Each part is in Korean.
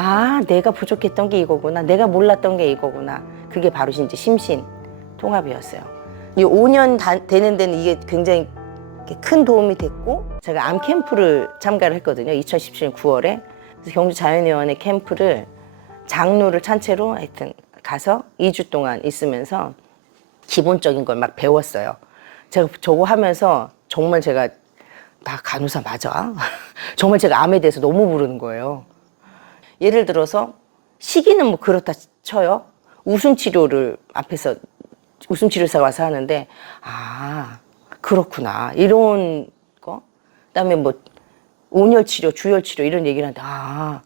아, 내가 부족했던 게 이거구나. 내가 몰랐던 게 이거구나. 그게 바로 이제 심신 통합이었어요. 이 5년 되는 데는 이게 굉장히 큰 도움이 됐고, 제가 암 캠프를 참가를 했거든요. 2017년 9월에. 그래서 경주 자연의원의 캠프를 장로를 찬채로 하여튼 가서 2주 동안 있으면서 기본적인 걸 막 배웠어요. 제가 저거 하면서 정말 제가 나 간호사 맞아? 정말 제가 암에 대해서 너무 모르는 거예요. 예를 들어서 시기는 뭐 그렇다 쳐요. 웃음치료를 앞에서 웃음치료사가 와서 하는데 아 그렇구나 이런 거. 그다음에 뭐 온열치료, 주열치료 이런 얘기를 하는데 아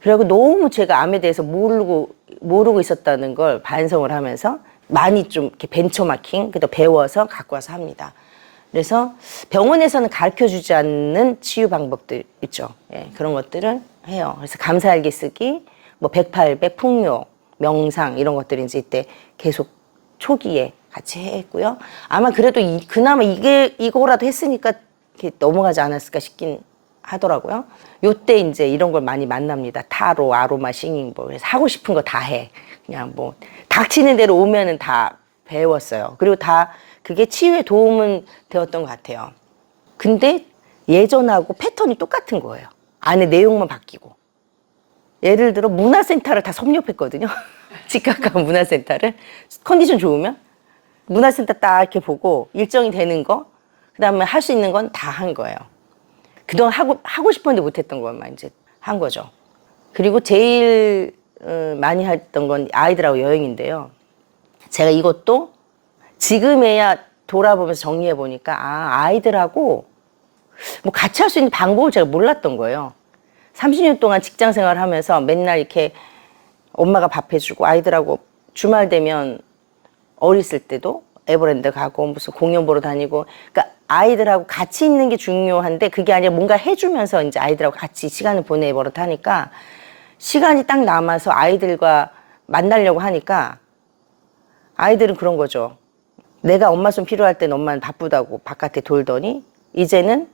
그리고 너무 제가 암에 대해서 모르고 있었다는 걸 반성을 하면서 많이 좀 이렇게 벤처마킹 그래도 배워서 갖고 와서 합니다. 그래서 병원에서는 가르쳐주지 않는 치유 방법들 있죠. 예, 그런 것들을 해요. 그래서 감사일기 쓰기, 뭐 108배, 풍요, 명상 이런 것들이 이제 이때 계속 초기에 같이 했고요. 아마 그래도 그나마 이거라도 했으니까 이렇게 넘어가지 않았을까 싶긴 하더라고요. 요때 이제 이런 걸 많이 만납니다. 타로, 아로마, 싱잉볼. 그래서 하고 싶은 거 다 해. 그냥 뭐 닥치는 대로 오면은 다 배웠어요. 그리고 다 그게 치유에 도움은 되었던 것 같아요. 근데 예전하고 패턴이 똑같은 거예요. 안에 내용만 바뀌고. 예를 들어 문화센터를 다 섭렵했거든요. 집 가까운 문화센터를. 컨디션 좋으면 문화센터 딱 이렇게 보고 일정이 되는 거, 그 다음에 할 수 있는 건 다 한 거예요. 그동안 하고 싶었는데 못했던 것만 이제 한 거죠. 그리고 제일 많이 했던 건 아이들하고 여행인데요. 제가 이것도 지금에야 돌아보면서 정리해 보니까 아이들하고 뭐 같이 할 수 있는 방법을 제가 몰랐던 거예요. 30년 동안 직장 생활을 하면서 맨날 이렇게 엄마가 밥 해주고 아이들하고 주말 되면 어렸을 때도 에버랜드 가고 무슨 공연 보러 다니고 그러니까 아이들하고 같이 있는 게 중요한데 그게 아니라 뭔가 해주면서 이제 아이들하고 같이 시간을 보내버릇 하니까 시간이 딱 남아서 아이들과 만나려고 하니까 아이들은 그런 거죠. 내가 엄마 손 필요할 땐 엄마는 바쁘다고 바깥에 돌더니 이제는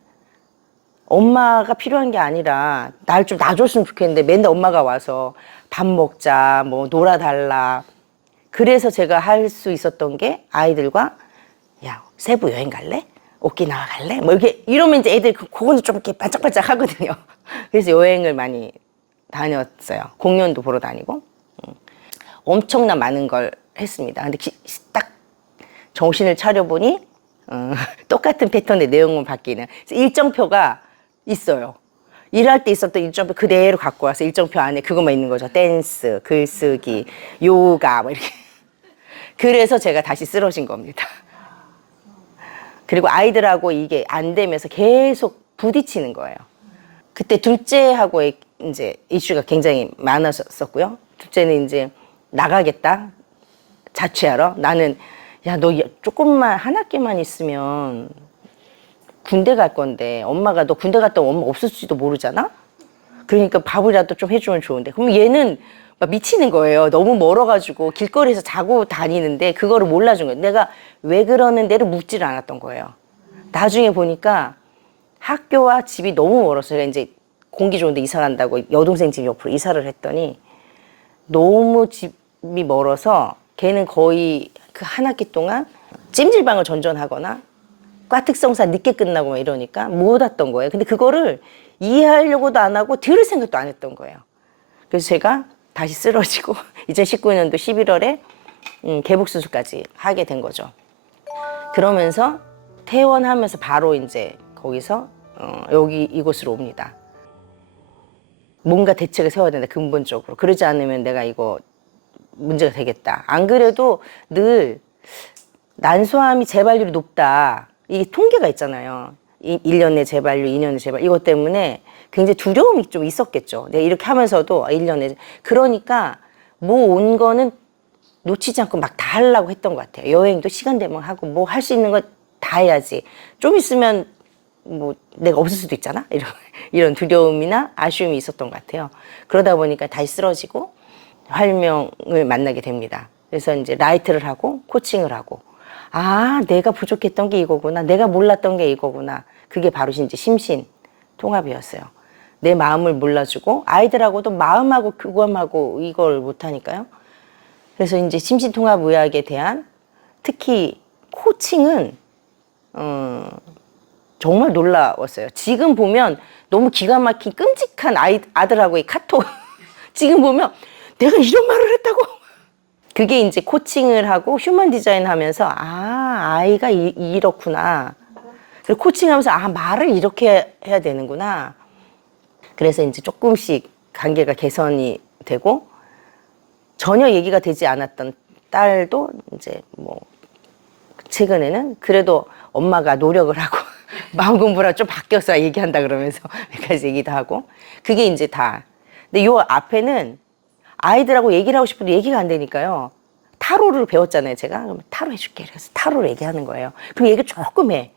엄마가 필요한 게 아니라 날 좀 놔줬으면 좋겠는데 맨날 엄마가 와서 밥 먹자, 뭐 놀아달라. 그래서 제가 할 수 있었던 게 아이들과 야, 세부 여행 갈래? 오키나와 갈래? 뭐 이렇게 이러면 이제 애들 그거는 좀 이렇게 반짝반짝 하거든요. 그래서 여행을 많이 다녔어요. 공연도 보러 다니고. 엄청난 많은 걸 했습니다. 근데 딱 정신을 차려보니 똑같은 패턴의 내용만 바뀌는 일정표가 있어요. 일할 때 있었던 일정표 그대로 갖고 와서 일정표 안에 그것만 있는 거죠. 댄스, 글쓰기, 요가 뭐 이렇게. 그래서 제가 다시 쓰러진 겁니다. 그리고 아이들하고 이게 안 되면서 계속 부딪히는 거예요. 그때 둘째하고 이제 이슈가 굉장히 많았었고요. 둘째는 이제 나가겠다. 자취하러. 나는 야, 너 조금만 한 학기만 있으면 군대 갈 건데 엄마가 너 군대 갔다 오면 엄마 없을지도 모르잖아? 그러니까 밥이라도 좀 해주면 좋은데. 그럼 얘는 막 미치는 거예요. 너무 멀어가지고 길거리에서 자고 다니는데 그거를 몰라준 거예요. 내가 왜 그러는데를 묻지를 않았던 거예요. 나중에 보니까 학교와 집이 너무 멀어서 제가 이제 공기 좋은데 이사 간다고 여동생 집 옆으로 이사를 했더니 너무 집이 멀어서 걔는 거의 그 한 학기 동안 찜질방을 전전하거나 과특성사 늦게 끝나고 막 이러니까 못 왔던 거예요. 근데 그거를 이해하려고도 안 하고 들을 생각도 안 했던 거예요. 그래서 제가 다시 쓰러지고 2019년도 11월에 개복수술까지 하게 된 거죠. 그러면서 퇴원하면서 바로 이제 거기서 여기 이곳으로 옵니다. 뭔가 대책을 세워야 된다, 근본적으로. 그러지 않으면 내가 이거 문제가 되겠다. 안 그래도 늘 난소암이 재발률이 높다. 이게 통계가 있잖아요. 1년에 재발률, 2년에 재발. 이것 때문에 굉장히 두려움이 좀 있었겠죠. 내가 이렇게 하면서도 1년에. 그러니까 뭐 온 거는 놓치지 않고 막 다 하려고 했던 것 같아요. 여행도 시간 되면 하고 뭐 할 수 있는 거 다 해야지. 좀 있으면 뭐 내가 없을 수도 있잖아. 이런 두려움이나 아쉬움이 있었던 것 같아요. 그러다 보니까 다시 쓰러지고 활명을 만나게 됩니다. 그래서 이제 라이트를 하고 코칭을 하고 아, 내가 부족했던 게 이거구나. 내가 몰랐던 게 이거구나. 그게 바로 이제 심신 통합이었어요. 내 마음을 몰라주고 아이들하고도 마음하고 교감하고 이걸 못하니까요. 그래서 이제 심신통합의학에 대한 특히 코칭은 정말 놀라웠어요. 지금 보면 너무 기가 막힌 끔찍한 아들하고의 카톡 지금 보면 내가 이런 말을 했다고. 그게 이제 코칭을 하고 휴먼 디자인 하면서 아이가 이렇구나. 그리고 코칭하면서 말을 이렇게 해야 되는구나. 그래서 이제 조금씩 관계가 개선이 되고 전혀 얘기가 되지 않았던 딸도 이제 뭐 최근에는 그래도 엄마가 노력을 하고 마음 공부라 좀 바뀌어서 얘기한다 그러면서 몇 가지 얘기도 하고 그게 이제 다. 근데 요 앞에는 아이들하고 얘기를 하고 싶어도 얘기가 안 되니까요. 타로를 배웠잖아요, 제가. 그럼 타로 해줄게. 그래서 타로를 얘기하는 거예요. 그럼 얘기 조금 해.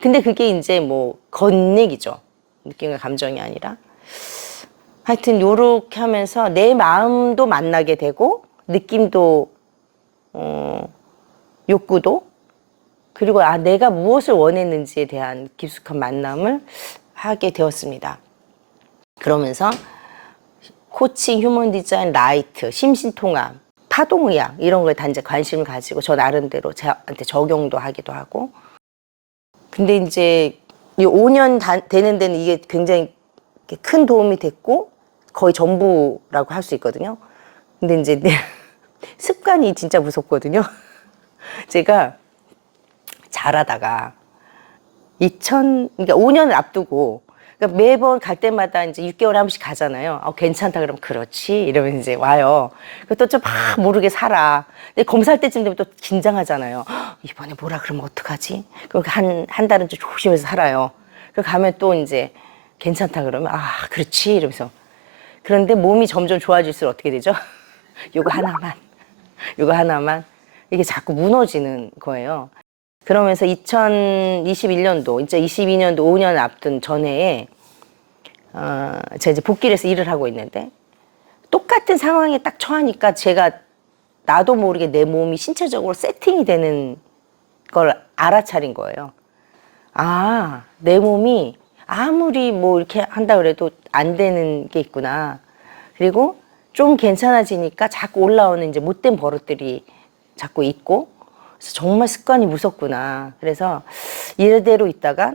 근데 그게 이제 뭐 겉얘기죠. 느낌과 감정이 아니라. 하여튼 요렇게 하면서 내 마음도 만나게 되고 느낌도 욕구도 그리고 내가 무엇을 원했는지에 대한 깊숙한 만남을 하게 되었습니다. 그러면서 코칭, 휴먼 디자인, 라이트, 심신통합, 파동의학 이런 거에 다 이제 관심을 가지고 저 나름대로 저한테 적용도 하기도 하고. 근데 이제 이 5년 되는 데는 이게 굉장히 큰 도움이 됐고 거의 전부라고 할 수 있거든요. 근데 이제 습관이 진짜 무섭거든요. 제가 잘하다가 그러니까 5년을 앞두고 그러니까 매번 갈 때마다 이제 6개월에 한 번씩 가잖아요. 괜찮다 그러면 그렇지 이러면 이제 와요. 또 좀 막 모르게 살아. 근데 검사할 때쯤 되면 또 긴장하잖아요. 이번에 뭐라 그러면 어떡하지? 그럼 한 달은 좀 조심해서 살아요. 그 가면 또 이제 괜찮다 그러면 그렇지 이러면서. 그런데 몸이 점점 좋아질수록 어떻게 되죠? 요거 하나만 이게 자꾸 무너지는 거예요. 그러면서 2021년도, 이제 22년도 5년 앞둔 전해에 제가 이제 복귀를 해서 일을 하고 있는데 똑같은 상황에 딱 처하니까 제가 나도 모르게 내 몸이 신체적으로 세팅이 되는 걸 알아차린 거예요. 내 몸이 아무리 뭐 이렇게 한다 그래도 안 되는 게 있구나. 그리고 좀 괜찮아지니까 자꾸 올라오는 이제 못된 버릇들이 자꾸 있고 그래서 정말 습관이 무섭구나. 그래서 이대로 있다가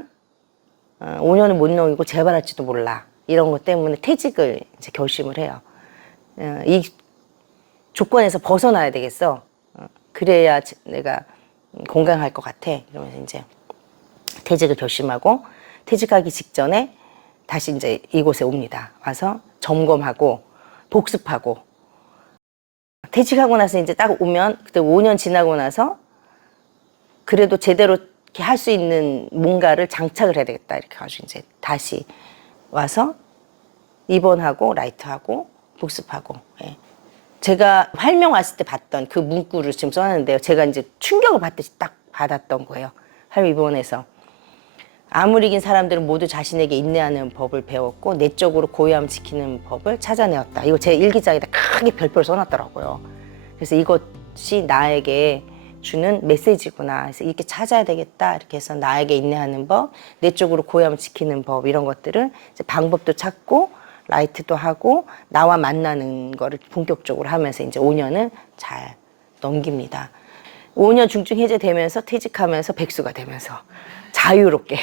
5년을 못 넘기고 재발할지도 몰라. 이런 것 때문에 퇴직을 이제 결심을 해요. 이 조건에서 벗어나야 되겠어. 그래야 내가 건강할 것 같아. 이러면서 이제 퇴직을 결심하고 퇴직하기 직전에 다시 이제 이곳에 옵니다. 와서 점검하고 복습하고 퇴직하고 나서 이제 딱 오면 그때 5년 지나고 나서 그래도 제대로 이렇게 할 수 있는 뭔가를 장착을 해야 되겠다 이렇게 가지고 이제 다시 와서 입원하고 라이트하고 복습하고. 예. 제가 활명 왔을 때 봤던 그 문구를 지금 써놨는데요. 제가 이제 충격을 받듯이 딱 받았던 거예요. 활명 입원해서. 아무리 이긴 사람들은 모두 자신에게 인내하는 법을 배웠고 내적으로 고요함을 지키는 법을 찾아내었다. 이거 제 일기장에다 크게 별표를 써놨더라고요. 그래서 이것이 나에게 주는 메시지구나. 그래서 이렇게 찾아야 되겠다. 이렇게 해서 나에게 인내하는 법, 내적으로 고요함을 지키는 법 이런 것들을 이제 방법도 찾고 라이트도 하고 나와 만나는 거를 본격적으로 하면서 이제 5년을 잘 넘깁니다. 5년 중증 해제되면서 퇴직하면서 백수가 되면서 자유롭게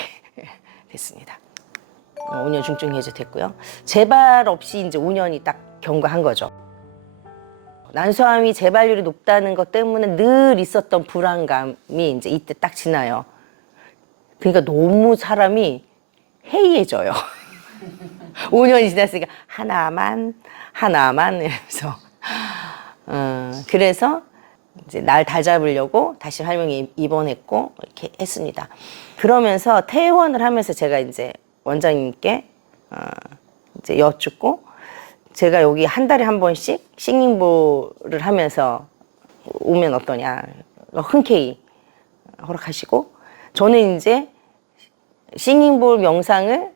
됐습니다. 5년 중증 해제됐고요. 재발 없이 이제 5년이 딱 경과한 거죠. 난소암이 재발률이 높다는 것 때문에 늘 있었던 불안감이 이제 이때 딱 지나요. 그러니까 너무 사람이 해이해져요. 5년이 지났으니까 하나만 이러면서 그래서 이제 날 다잡으려고 다시 활명에 입원했고 이렇게 했습니다. 그러면서 퇴원을 하면서 제가 이제 원장님께 이제 여쭙고 제가 여기 한 달에 한 번씩 싱잉볼을 하면서 오면 어떠냐 흔쾌히 허락하시고 저는 이제 싱잉볼 명상을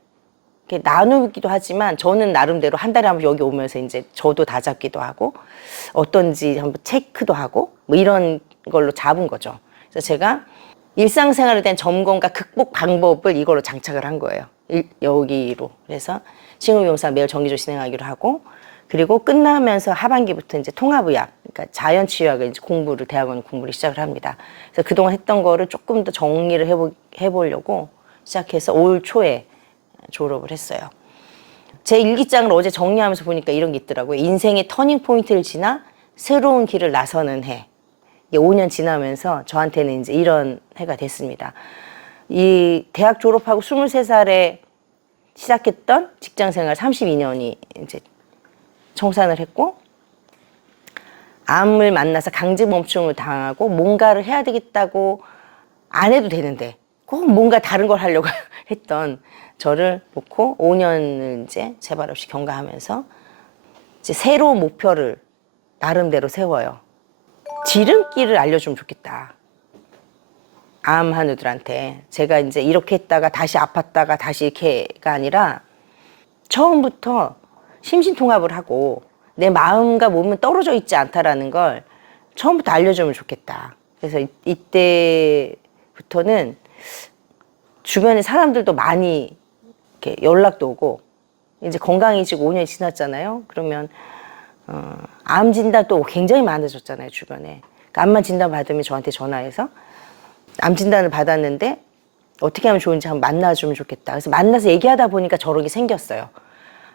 이렇게 나누기도 하지만 저는 나름대로 한 달에 한 번 여기 오면서 이제 저도 다잡기도 하고 어떤지 한번 체크도 하고 뭐 이런 걸로 잡은 거죠. 그래서 제가 일상생활에 대한 점검과 극복 방법을 이걸로 장착을 한 거예요. 여기로. 그래서 식물미용사 매일 정기적으로 진행하기로 하고, 그리고 끝나면서 하반기부터 이제 통합의학, 그러니까 자연치유학을 이제 공부를, 대학원 공부를 시작을 합니다. 그래서 그동안 했던 거를 조금 더 정리를 해보려고 시작해서 올 초에 졸업을 했어요. 제 일기장을 어제 정리하면서 보니까 이런 게 있더라고요. 인생의 터닝 포인트를 지나 새로운 길을 나서는 해. 이게 5년 지나면서 저한테는 이제 이런 해가 됐습니다. 이 대학 졸업하고 23살에 시작했던 직장 생활 32년이 이제 청산을 했고, 암을 만나서 강제멈춤을 당하고 뭔가를 해야 되겠다고 안 해도 되는데 꼭 뭔가 다른 걸 하려고 했던 저를 놓고 5년을 이제 재발 없이 경과하면서 이제 새로운 목표를 나름대로 세워요. 지름길을 알려주면 좋겠다. 암 한우들한테 제가 이제 이렇게 했다가 다시 아팠다가 다시 이렇게가 아니라 처음부터 심신통합을 하고 내 마음과 몸은 떨어져 있지 않다라는 걸 처음부터 알려주면 좋겠다. 그래서 이때부터는 주변에 사람들도 많이 이렇게 연락도 오고, 이제 건강해지고 5년이 지났잖아요. 그러면 암 진단도 굉장히 많아졌잖아요, 주변에. 그러니까 암만 진단 받으면 저한테 전화해서 암 진단을 받았는데 어떻게 하면 좋은지 한번 만나주면 좋겠다. 그래서 만나서 얘기하다 보니까 저런 게 생겼어요.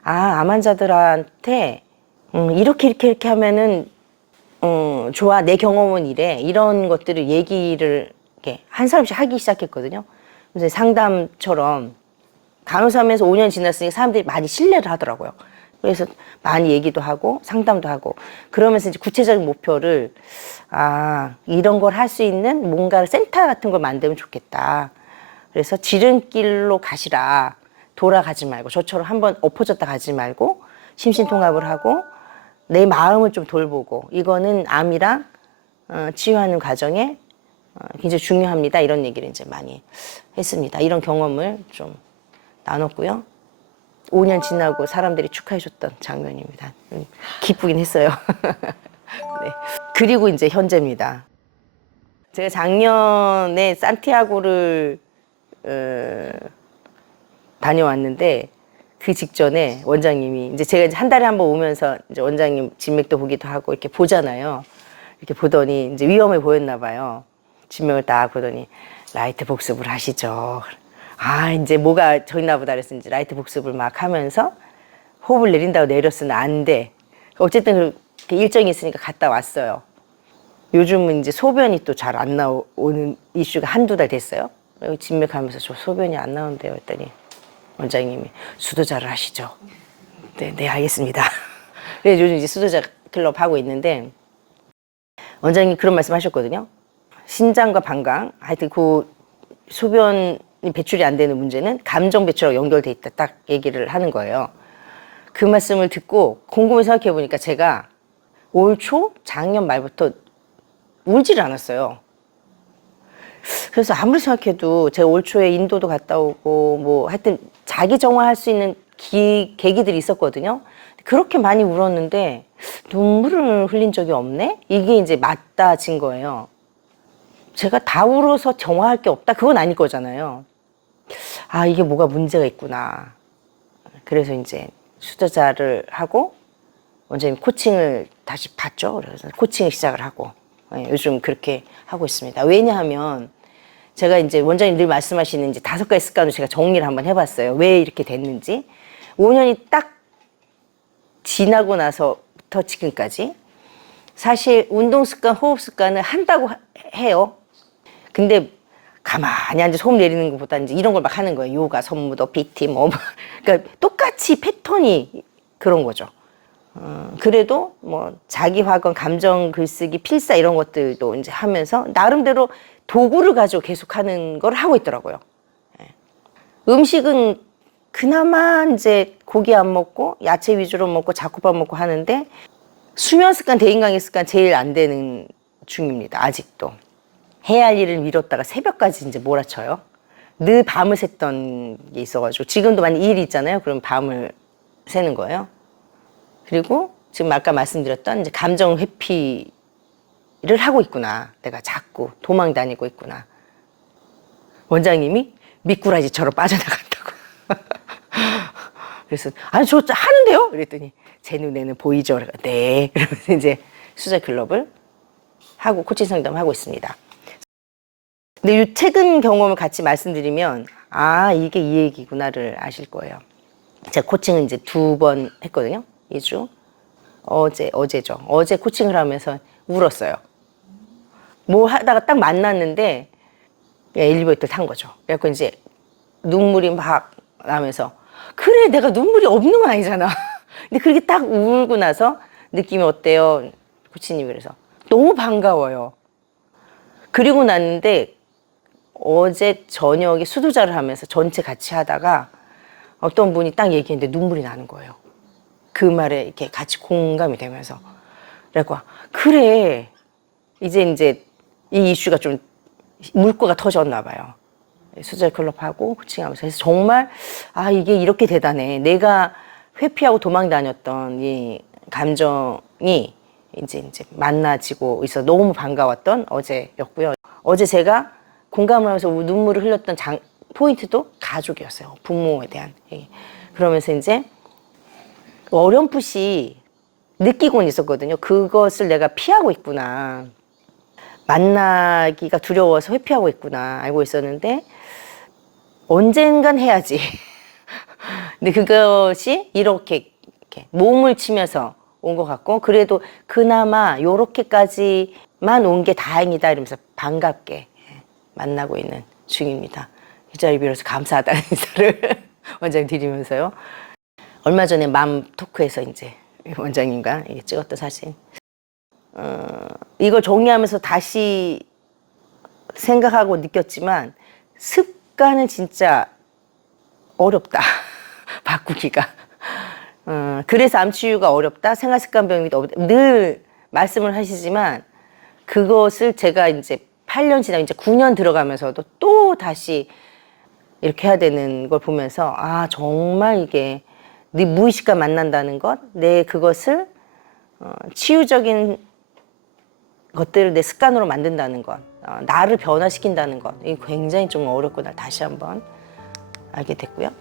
아, 암 환자들한테 이렇게 하면은 좋아, 내 경험은 이래, 이런 것들을 얘기를 이렇게 한 사람씩 하기 시작했거든요. 그래서 상담처럼 간호사면서 5년 지났으니까 사람들이 많이 신뢰를 하더라고요. 그래서 많이 얘기도 하고 상담도 하고, 그러면서 이제 구체적인 목표를, 아, 이런 걸 할 수 있는 뭔가 센터 같은 걸 만들면 좋겠다. 그래서 지름길로 가시라. 돌아가지 말고, 저처럼 한번 엎어졌다 가지 말고 심신통합을 하고 내 마음을 좀 돌보고, 이거는 암이랑 치유하는 과정에 굉장히 중요합니다. 이런 얘기를 이제 많이 했습니다. 이런 경험을 좀 나눴고요. 5년 지나고 사람들이 축하해줬던 장면입니다. 기쁘긴 했어요. 네. 그리고 이제 현재입니다. 제가 작년에 산티아고를 다녀왔는데, 그 직전에 원장님이 이제 제가 이제 한 달에 한 번 오면서 이제 원장님 진맥도 보기도 하고 이렇게 보잖아요. 이렇게 보더니 이제 위험해 보였나 봐요. 진맥을 딱 보더니 라이트 복습을 하시죠. 아, 이제 뭐가 저 있나 보다 그래서 이제 라이트 복습을 막 하면서 호흡을 내린다고 내렸으면 안 돼. 어쨌든 그 일정이 있으니까 갔다 왔어요. 요즘은 이제 소변이 또 잘 안 나오는 이슈가 한두 달 됐어요. 진맥하면서 저 소변이 안 나온대요 했더니 원장님이 수도자를 하시죠. 네, 네, 알겠습니다. 그래서 요즘 이제 수도자 클럽 하고 있는데, 원장님이 그런 말씀 하셨거든요. 신장과 방광, 하여튼 그 소변이 배출이 안 되는 문제는 감정 배출하고 연결돼 있다, 딱 얘기를 하는 거예요. 그 말씀을 듣고 곰곰이 생각해 보니까 제가 올 초, 작년 말부터 울지를 않았어요. 그래서 아무리 생각해도 제가 올 초에 인도도 갔다 오고 뭐 하여튼 자기 정화할 수 있는 계기들이 있었거든요. 그렇게 많이 울었는데 눈물을 흘린 적이 없네? 이게 이제 맞다진 거예요. 제가 다 울어서 정화할 게 없다? 그건 아닐 거잖아요. 아, 이게 뭐가 문제가 있구나. 그래서 이제 수도자를 하고 원장님 코칭을 다시 받죠. 그래서 코칭을 시작을 하고 요즘 그렇게 하고 있습니다. 왜냐하면 제가 이제 원장님 늘 말씀하시는 이제 5가지 습관을 제가 정리를 한번 해봤어요. 왜 이렇게 됐는지. 5년이 딱 지나고 나서부터 지금까지 사실 운동 습관, 호흡 습관을 한다고 해요. 근데 가만히 앉아서 호흡 내리는 것보다 이제 이런 걸 막 하는 거예요. 요가, 선무도, PT, 뭐. 그러니까 똑같이 패턴이 그런 거죠. 그래도 뭐 자기 확언, 감정 글쓰기, 필사 이런 것들도 이제 하면서 나름대로 도구를 가지고 계속 하는 걸 하고 있더라고요. 음식은 그나마 이제 고기 안 먹고 야채 위주로 먹고 잡곡밥 먹고 하는데, 수면 습관, 대인관계 습관 제일 안 되는 중입니다. 아직도. 해야 할 일을 미뤘다가 새벽까지 이제 몰아쳐요. 늘 밤을 샜던 게 있어가지고, 지금도 만약 일이 있잖아요. 그럼 밤을 새는 거예요. 그리고 지금 아까 말씀드렸던 이제 감정 회피를 하고 있구나. 내가 자꾸 도망 다니고 있구나. 원장님이 미꾸라지처럼 빠져나간다고. 그래서 아니 저 하는데요? 그랬더니 제 눈에는 보이죠. 그래서 네. 그러면서 이제 수자 클럽을 하고 코칭 상담하고 있습니다. 근데 이 최근 경험을 같이 말씀드리면 아 이게 이 얘기구나를 아실 거예요. 제가 코칭을 이제 2번 했거든요. 2주. 어제죠. 어제 코칭을 하면서 울었어요. 뭐 하다가 딱 만났는데 엘리베이터를 탄 거죠. 그래갖고 이제 눈물이 막 나면서 그래 내가 눈물이 없는 건 아니잖아. 근데 그렇게 딱 울고 나서 느낌이 어때요? 코치님이 그래서 너무 반가워요. 그리고 났는데 어제 저녁에 수두자를 하면서 전체 같이 하다가 어떤 분이 딱 얘기했는데 눈물이 나는 거예요. 그 말에 이렇게 같이 공감이 되면서. 그래갖고 그래 이제 이 이슈가 좀 물꼬가 터졌나 봐요. 수자 클럽하고 코칭하면서. 그래서 정말 아 이게 이렇게 대단해. 내가 회피하고 도망 다녔던 이 감정이 이제 만나지고 있어 너무 반가웠던 어제였고요. 어제 제가 공감을 하면서 눈물을 흘렸던 포인트도 가족이었어요. 부모에 대한. 그러면서 이제 어렴풋이 느끼고는 있었거든요. 그것을 내가 피하고 있구나. 만나기가 두려워서 회피하고 있구나. 알고 있었는데 언젠간 해야지. 근데 그것이 이렇게 몸을 치면서 온 것 같고 그래도 그나마 요렇게까지만 온 게 다행이다 이러면서 반갑게 만나고 있는 중입니다. 이 자리 빌어서 감사하다는 인사를 원장님 드리면서요. 얼마 전에 맘 토크에서 이제 원장님과 찍었던 사진. 이걸 정리하면서 다시 생각하고 느꼈지만 습관은 진짜 어렵다. 바꾸기가. 그래서 암 치유가 어렵다. 생활습관병이 어렵다. 늘 말씀을 하시지만 그것을 제가 이제 8년 지나고 이제 9년 들어가면서도 또 다시 이렇게 해야 되는 걸 보면서 아 정말 이게 네 무의식과 만난다는 것, 내 그것을 치유적인 것들을 내 습관으로 만든다는 것, 나를 변화시킨다는 것, 이게 굉장히 좀 어렵구나 다시 한번 알게 됐고요.